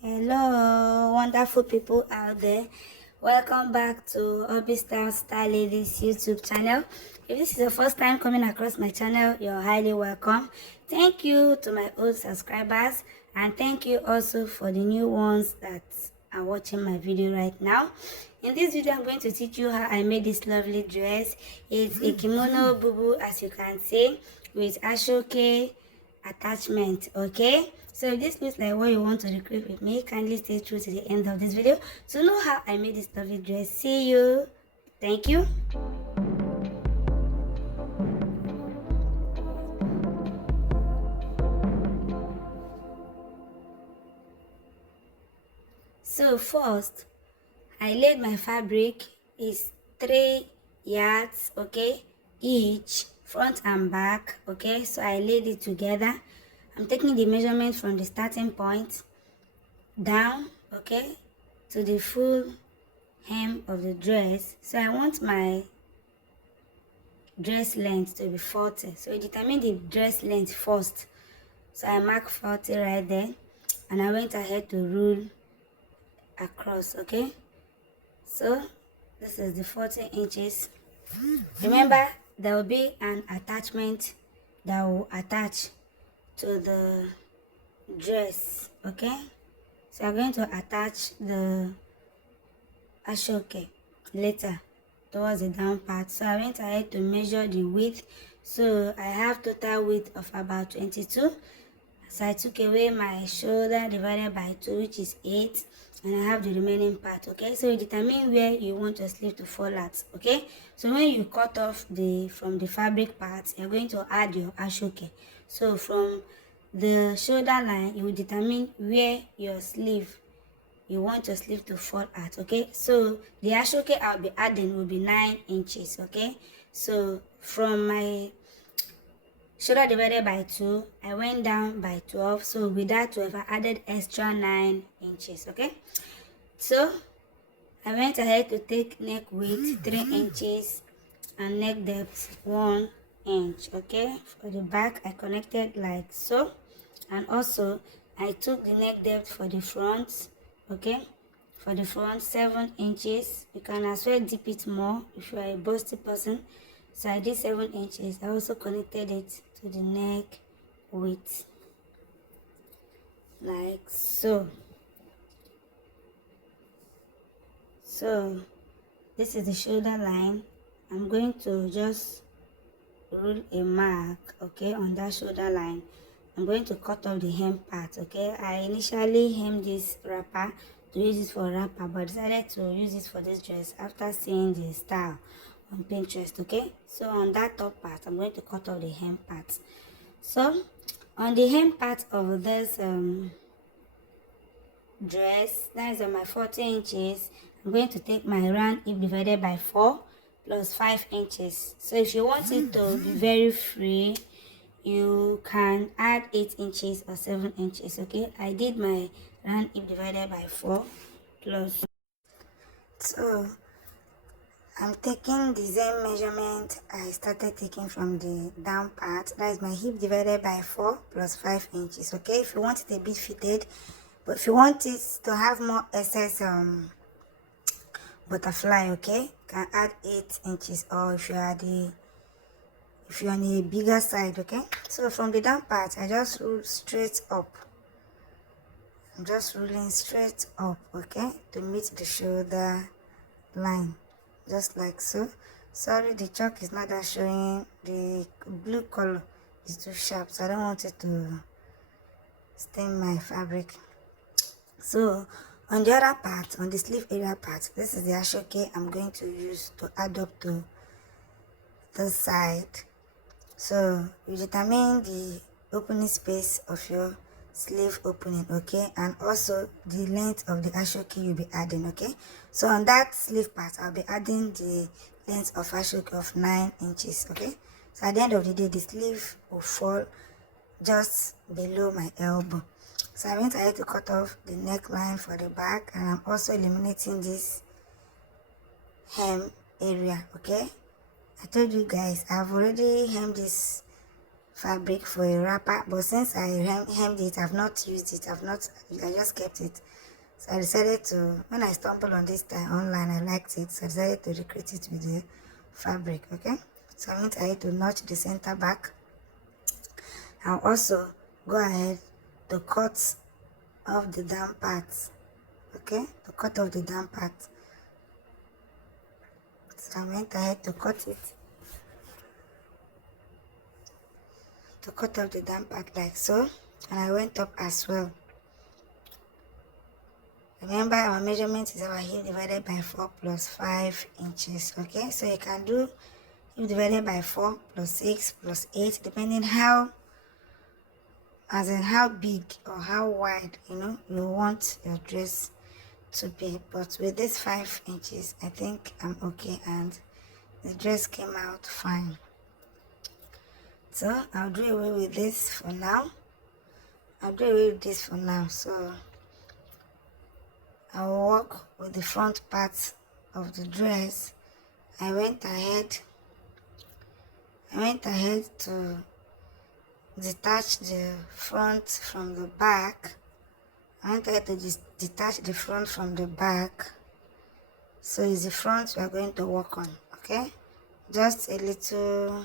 Hello, wonderful people out there. Welcome back to Hobby Style Ladies YouTube channel. If this is the first time coming across my channel, you're highly welcome. Thank you to my old subscribers, and thank you also for the new ones that are watching my video right now. In this video, I'm going to teach you how I made this lovely dress. It's a kimono boo, as you can see, with Asoke attachment. Okay, so if this looks like what you want to recreate with me, kindly stay true to the end of this video to know how I made this lovely dress. See you. Thank you. So first, I laid my fabric is 3 yards, okay, each, front and back. Okay, so I laid it together. I'm taking the measurement from the starting point down, okay, to the full hem of the dress. So I want my dress length to be 40, so I determine the dress length first. So I mark 40 right there, and I went ahead to rule across. Okay, so this is the 40 inches. Remember, there will be an attachment that will attach to the dress. Okay, so I'm going to attach the Asoke later towards the down part. So I went ahead to measure the width. So I have total width of about 22. So I took away my shoulder divided by 2, which is 8, and I have the remaining part. Okay, so you determine where you want your sleeve to fall at. Okay, so when you cut off from the fabric part, you're going to add your Asoke. So from the shoulder line, you will determine where your sleeve you want your sleeve to fall at. Okay, so the Asoke I'll be adding will be 9 inches. Okay, so from my shoulder divided by 2, I went down by 12. So with that 12, I added extra 9 inches. Okay, so I went ahead to take neck width 3 inches and neck depth 1 inch. Okay, for the back I connected like so, and also I took the neck depth for the front. Okay, for the front 7 inches. You can as well dip it more if you are a bossy person. So I did 7 inches. I also connected it to the neck width like so. So this is the shoulder line. I'm going to just rule a mark, okay, on that shoulder line. I'm going to cut off the hem part. Okay, I initially hemmed this wrapper to use it for wrapper, but decided to use it for this dress after seeing the style on Pinterest. Okay, so on that top part, I'm going to cut off the hem part. So on the hem part of this dress, that is on my 40 inches, I'm going to take my round hip divided by 4 plus 5 inches. So if you want it to be very free, you can add 8 inches or 7 inches. Okay, I did my round hip divided by 4 plus. So I'm taking the same measurement I started taking from the down part. That is my hip divided by 4 plus 5 inches. Okay, if you want it a bit fitted, but if you want it to have more excess butterfly, okay, you can add 8 inches, or if you're on a bigger side. Okay, so from the down part I just rule straight up. I'm just ruling straight up, okay, to meet the shoulder line, just like so. Sorry, the chalk is not that showing. The blue color is too sharp, so I don't want it to stain my fabric. So on the other part, on the sleeve area part, this is the Asoke I'm going to use to add up to this side. So you determine the opening space of your sleeve opening, okay, and also the length of the Asoke you'll be adding. Okay, so on that sleeve part I'll be adding the length of Asoke of 9 inches. Okay, so at the end of the day the sleeve will fall just below my elbow. So I went ahead to cut off the neckline for the back, and I'm also eliminating this hem area. Okay, I told you guys I've already hemmed this fabric for a wrapper, but since I hemmed it, I've not used it, I just kept it. So I decided to, when I stumbled on this online, I liked it, so I decided to recreate it with the fabric. Okay, so I need to notch the center back. I'll also go ahead to cut off the down parts. Okay, to cut off the down part. So I went ahead to cut it, to cut off the down part like so, and I went up as well. Remember, our measurement is our hip divided by 4 plus 5 inches. Okay, so you can do hip divided by 4 plus 6 plus 8, depending how, as in how big or how wide, you want your dress to be. But with this 5 inches, I think I'm okay, and the dress came out fine. So I'll do away with this for now. So I'll work with the front part of the dress. I went ahead to detach the front from the back. I went ahead to detach the front from the back. So it's the front we are going to work on. Okay, just a little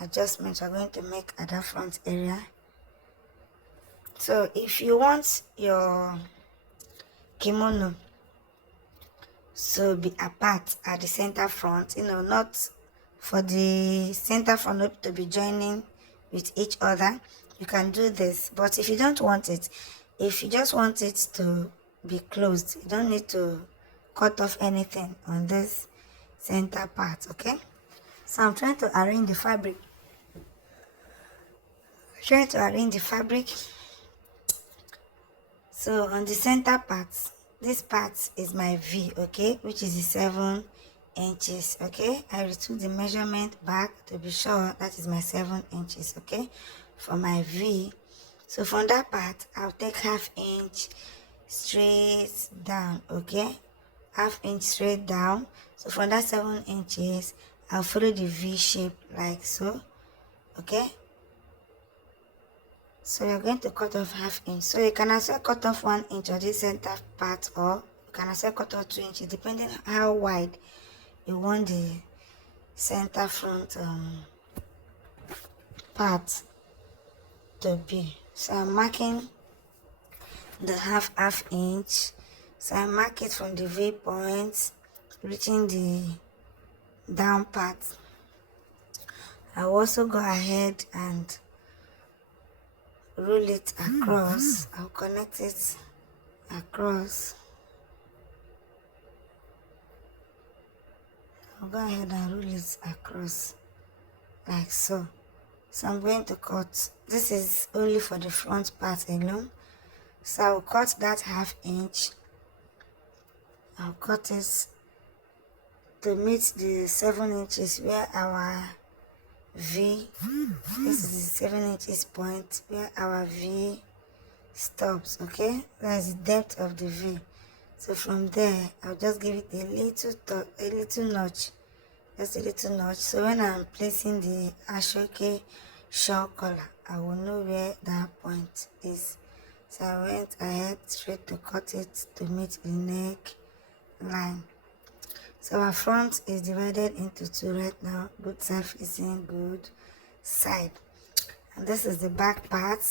adjustments we're going to make at that front area. So if you want your kimono to be apart at the center front, not for the center front not to be joining with each other, you can do this. But if you don't want it, if you just want it to be closed, you don't need to cut off anything on this center part. Okay, so I'm trying to arrange the fabric. So on the center part, this part is my V, okay, which is the 7 inches. Okay, I retook the measurement back to be sure that is my 7 inches. Okay, for my V. So from that part, I'll take ½ inch straight down. Okay, ½ inch straight down. So from that 7 inches, I'll follow the V shape like so. Okay, so you're going to cut off ½ inch. So you can also cut off 1 inch of this center part, or you can also cut off 2 inches, depending on how wide you want the center front part to be. So I'm marking the half inch. So I mark it from the V point, reaching the down part. I'll also go ahead and roll it across. I'll connect it across. I'll go ahead and roll it across like so. So I'm going to cut. This is only for the front part alone. So I'll cut that ½ inch. I'll cut it to meet the 7 inches where our V, this is the 7 inches point where our V stops. Okay, that's the depth of the V. So from there, I'll just give it a little notch, just a little notch. So when I'm placing the Asoke shawl collar, I will know where that point is. So I went ahead straight to cut it to meet the neck line. So our front is divided into 2 right now, both sides facing good side. And this is the back part.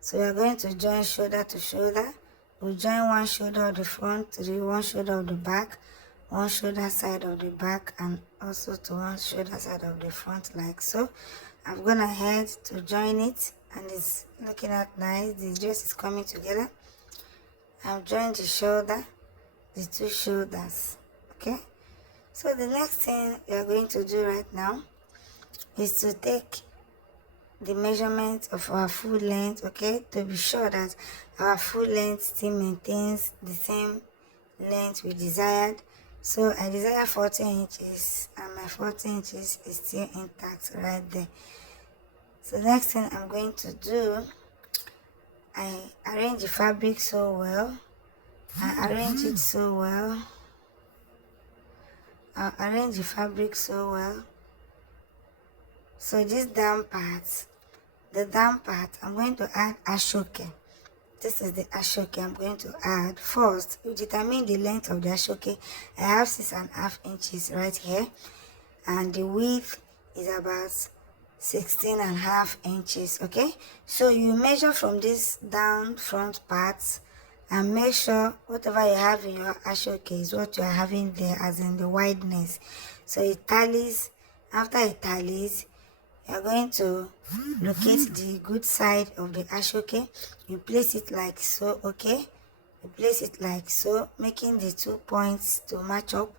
So we are going to join shoulder to shoulder. We'll join one shoulder of the front to the one shoulder of the back, one shoulder side of the back, and also to one shoulder side of the front like so. I've gone ahead to join it, and it's looking out nice. The dress is coming together. I've joined the shoulder, the 2 shoulders. Okay, so the next thing we are going to do right now is to take the measurement of our full length, okay, to be sure that our full length still maintains the same length we desired. So I desire 40 inches, and my 40 inches is still intact right there. So the next thing I'm going to do, I arrange the fabric so well I arrange it so well. I arrange the fabric so well. So this down part, the down part, I'm going to add Asoke. This is the Asoke I'm going to add. First, you determine the length of the Asoke. I have 6.5 inches right here, and the width is about 16.5 inches. Okay, so you measure from this down front parts and make sure whatever you have in your Asoke is what you are having there, as in the wideness. So it tallies. After it tallies, you're going to locate the good side of the Asoke. You place it like so. Okay, you place it like so, making the 2 points to match up.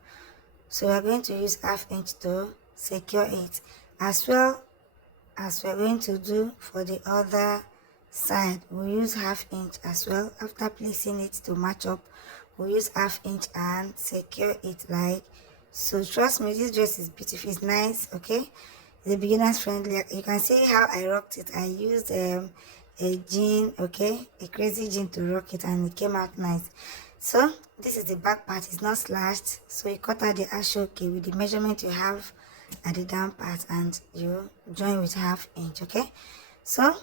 So we're going to use 1/2 inch to secure it, as well as we're going to do for the other side. We'll use 1/2 inch as well. After placing it to match up, we'll use 1/2 inch and secure it like so. Trust me, this dress is beautiful, it's nice. Okay, the beginners friendly. You can see how I rocked it. I used a jean, okay, a crazy jean to rock it, and it came out nice. So this is the back part. It's not slashed, so you cut out the Asoke with the measurement you have at the down part, and you join with 1/2 inch. Okay, so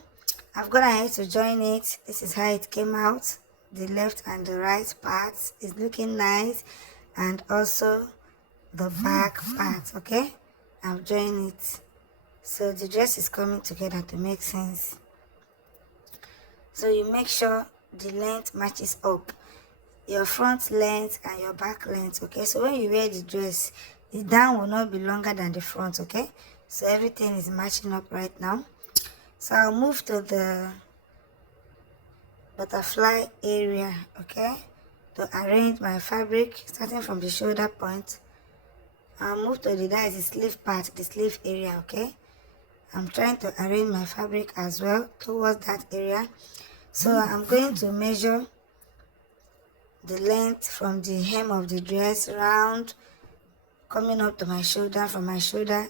I've gone ahead to join it. This is how it came out. The left and the right parts is looking nice, and also the back part. Okay, I've joined it, so the dress is coming together to make sense. So you make sure the length matches up, your front length and your back length. Okay, so when you wear the dress, the down will not be longer than the front. Okay, so everything is matching up right now. So I'll move to the butterfly area, okay, to arrange my fabric starting from the shoulder point. I'll move to that is the sleeve part, the sleeve area. Okay, I'm trying to arrange my fabric as well towards that area. So I'm going to measure the length from the hem of the dress round, coming up to my shoulder, from my shoulder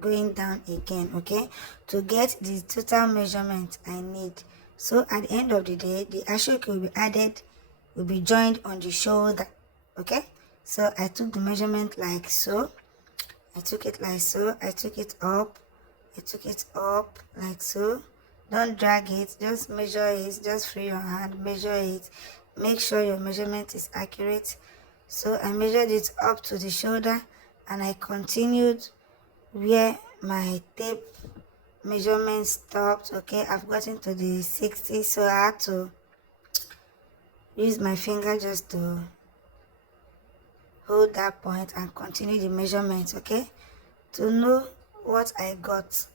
going down again, okay, to get the total measurement I need. So at the end of the day, the Asoke will be added, will be joined on the shoulder. Okay, so I took the measurement like so. I took it like so. I took it up. I took it up like so. Don't drag it, just measure it. Just free your hand, measure it. Make sure your measurement is accurate. So I measured it up to the shoulder, and I continued where my tape measurement stopped. Okay, I've gotten to the 60, so I had to use my finger just to hold that point and continue the measurement. Okay, to know what I got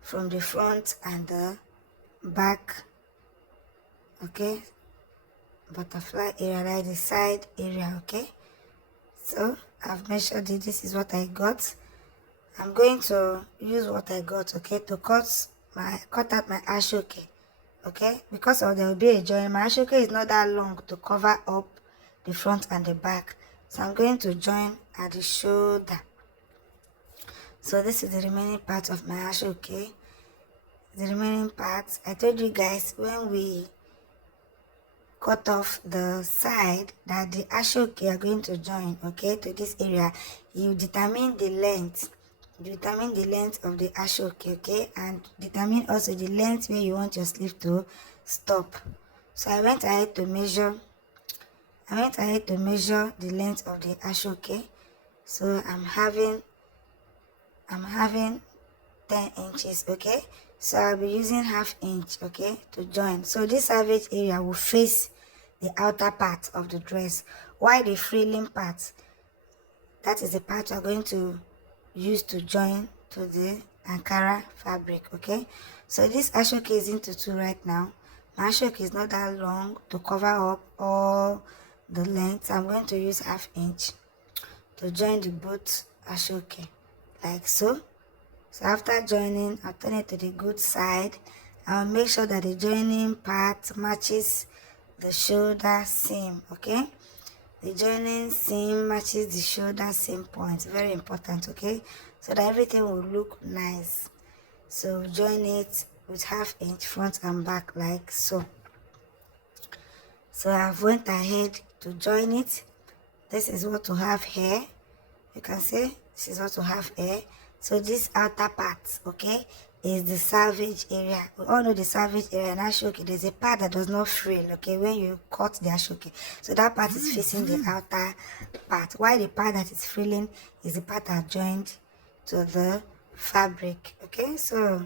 from the front and the back. Okay, butterfly area, like the side area. Okay, so I've measured it. This is what I got. I'm going to use what I got, okay, to cut out my Asoke. Okay, because of there will be a join. My Asoke is not that long to cover up the front and the back, so I'm going to join at the shoulder. So this is the remaining part of my Asoke. The remaining part, I told you guys when we cut off the side that the Asoke are going to join, okay, to this area. You determine the length. Determine the length of the Asoke, okay, and determine also the length where you want your sleeve to stop. So I went ahead to measure the length of the Asoke. So I'm having 10 inches, okay, so I'll be using 1/2 inch, okay, to join. So this salvage area will face the outer part of the dress, while the frilling part, that is the part we're going to use to join to the Ankara fabric. Okay, so this Asoke is into 2 right now. My Asoke is not that long to cover up all the length. I'm going to use 1/2 inch to join the both Asoke like so. So after joining, I'll turn it to the good side. I'll make sure that the joining part matches the shoulder seam. Okay, the joining seam matches the shoulder seam point. Very important. Okay, so that everything will look nice. So join it with 1/2 inch front and back like so. So I've went ahead to join it. This is what to have here. You can see this is what to have here. So this outer part, okay, is the salvage area. We all know the salvage area in Asoke. There's a part that does not frill, okay, when you cut the Asoke. So that part is facing the outer part, while the part that is frilling is the part that joined to the fabric. Okay, so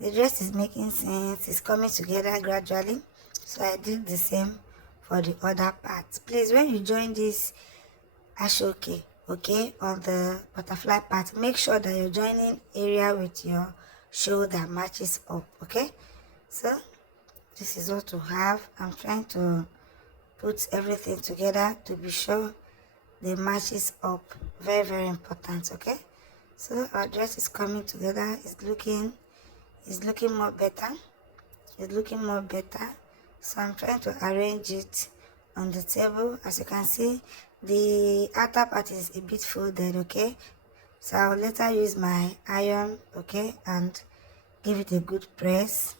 the dress is making sense. It's coming together gradually. So I did the same for the other part. Please, when you join this Asoke, okay, on the butterfly part, make sure that you're joining area with your shoulder matches up, okay. So this is what to have. I'm trying to put everything together to be sure the matches up. Very, very important, okay. So our dress is coming together. It's looking more better. It's looking more better. So I'm trying to arrange it on the table. As you can see, the outer part is a bit folded, okay. So I'll later use my iron, okay, and give it a good press.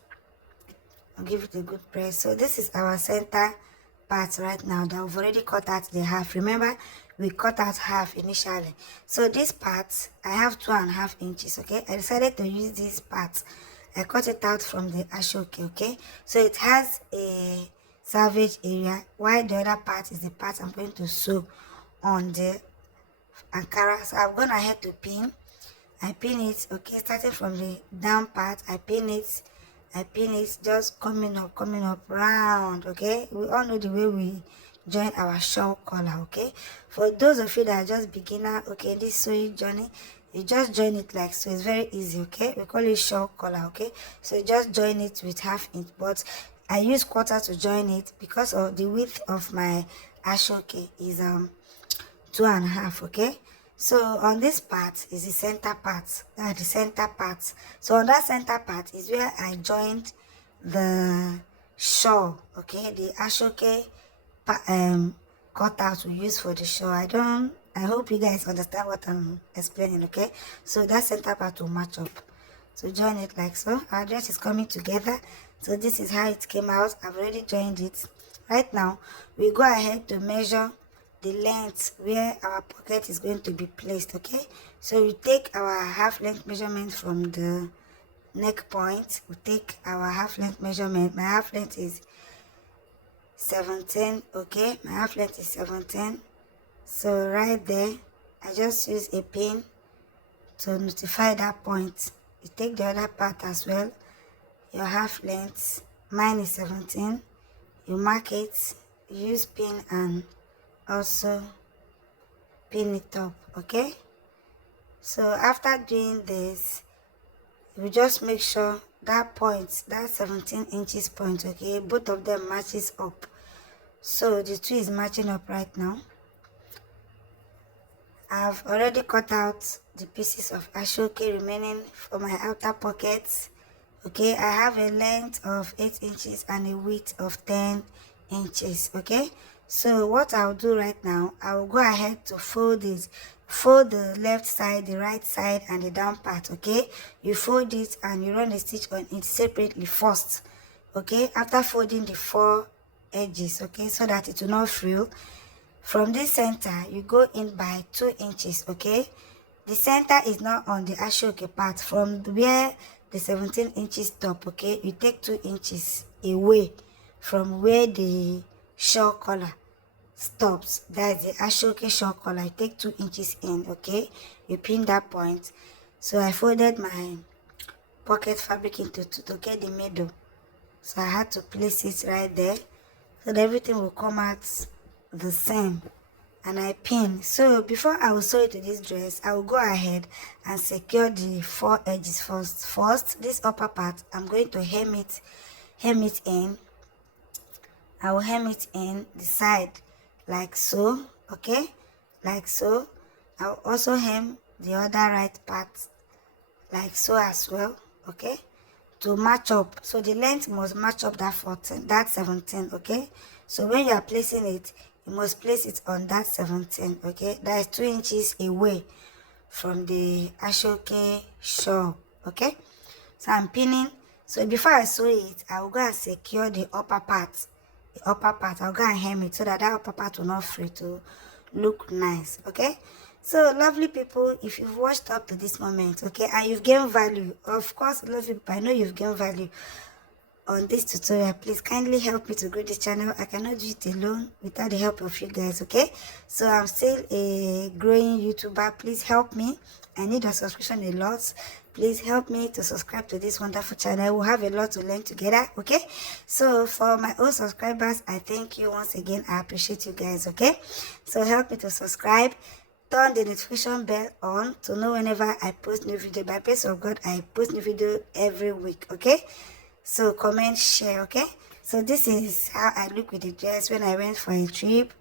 I'll give it a good press. So this is our center part right now that we've already cut out the half. Remember, we cut out half initially. So this part, I have 2.5 inches, okay. I decided to use this part. I cut it out from the Asoke, okay. So it has a salvage area, while the other part is the part I'm going to sew on the Ankara. So I've gone ahead to pin. I pin it, okay, starting from the down part. I pin it, just coming up round, okay. We all know the way we join our shawl collar, okay. For those of you that are just beginner, okay, this sewing journey, you just join it like so. It's very easy, okay. We call it shawl collar, okay. So you just join it with 1/2 inch, but I use quarter to join it because of the width of my Asoke is 2.5, okay. So on this part is the center part, the center part. So on that center part is where I joined the shawl, okay, the Asoke cutout we use for the shawl. I hope you guys understand what I'm explaining, okay. So that center part will match up. So join it like so. Our dress is coming together. So this is how it came out. I've already joined it. Right now we go ahead to measure the length where our pocket is going to be placed, okay. So we take our half length measurement from the neck point. We take our half length measurement. My half length is 17, okay. My half length is 17. So right there I just use a pin to notify that point. You take the other part as well, your half length. Mine is 17. You mark it, use pin and also pin it up, okay. So after doing this, you just make sure that point, that 17 inches point, okay, both of them matches up. So the two is matching up right now. I've already cut out the pieces of Asoke remaining for my outer pockets, okay. I have a length of 8 inches and a width of 10 inches, okay. So what I'll do right now, I will go ahead to fold it. Fold the left side, the right side, and the down part, okay. You fold it and you run a stitch on it separately first, okay, after folding the 4 edges, okay, so that it will not frill. From this center you go in by 2 inches, okay. The center is not on the Asoke part. From where the 17 inches stop, okay, you take 2 inches away from where the shawl collar stops. That's the Asoke shawl collar. You take 2 inches in, okay. You pin that point. So I folded my pocket fabric into two to get the middle. So I had to place it right there so that everything will come out the same. And I pin. So before I will sew it to this dress, I will go ahead and secure the 4 edges first. This upper part, I'm going to hem it in. I will hem it in the side like so, okay, like so. I will also hem the other right part like so as well, okay, to match up. So the length must match up that 14, that 17, okay. So when you are placing it, you must place it on that 17, okay. That is 2 inches away from the Asoke shawl, okay. So I'm pinning. So before I sew it, I will go and secure the upper part the upper part. I'll go and hem it so that that upper part will not fray to look nice. Okay, so lovely people, if you've watched up to this moment, okay, and you've gained value, of course, lovely people, I know you've gained value on this tutorial, please kindly help me to grow this channel. I cannot do it alone without the help of you guys. Okay, so I'm still a growing YouTuber. Please help me. I need a subscription a lot. Please help me to subscribe to this wonderful channel. We'll have a lot to learn together. Okay, so for my old subscribers, I thank you once again. I appreciate you guys. Okay, so help me to subscribe, turn the notification bell on to know whenever I post new video. By grace of God, I post new video every week. Okay, so comment, share. Okay, so this is how I look with the dress when I went for a trip.